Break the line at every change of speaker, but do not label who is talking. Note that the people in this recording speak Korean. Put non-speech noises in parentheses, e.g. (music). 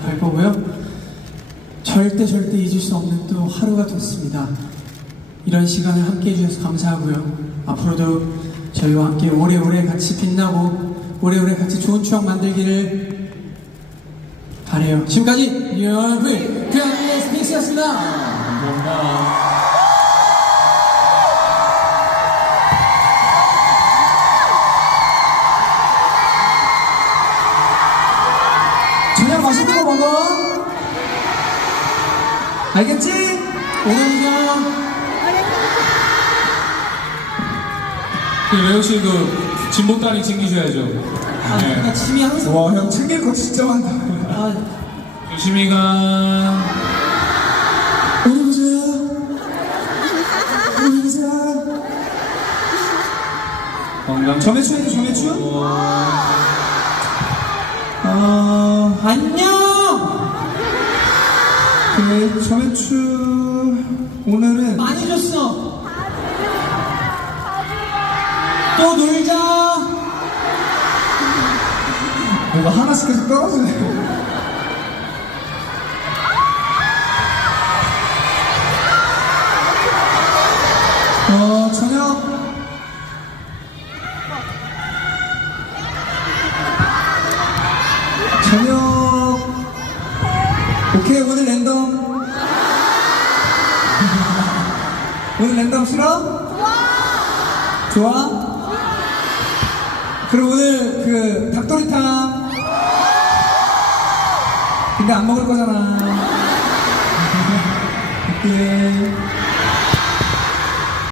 갈 거고요. 절대 절대 잊을 수 없는 또 하루가 됐습니다. 이런 시간을 함께 해주셔서 감사하고요. 앞으로도 저희와 함께 오래오래 같이 빛나고 오래오래 같이 좋은 추억 만들기를 바래요. 지금까지 유연불 그양의 먹어. 알겠지? 오늘이가
그 레오 씨그 진보다리 챙기셔야죠.
아,
네.
나 짐이 항상
와, 형 챙길 거 진짜 많다.
아,
조심히 가.
오늘 보자. 오늘 보자.
건강
점액추 해줘, 점액추? 그 점액추 오늘은
많이 줬어. 또 놀자.
뭐가 하나씩 계속 떨어지네. 어, 저녁. 저녁. 오케이, 오늘 랜덤. 오늘 랜덤 싫어? 좋아? 그럼 오늘 그 닭도리탕 근데 안 먹을 거잖아 오케이 (laughs)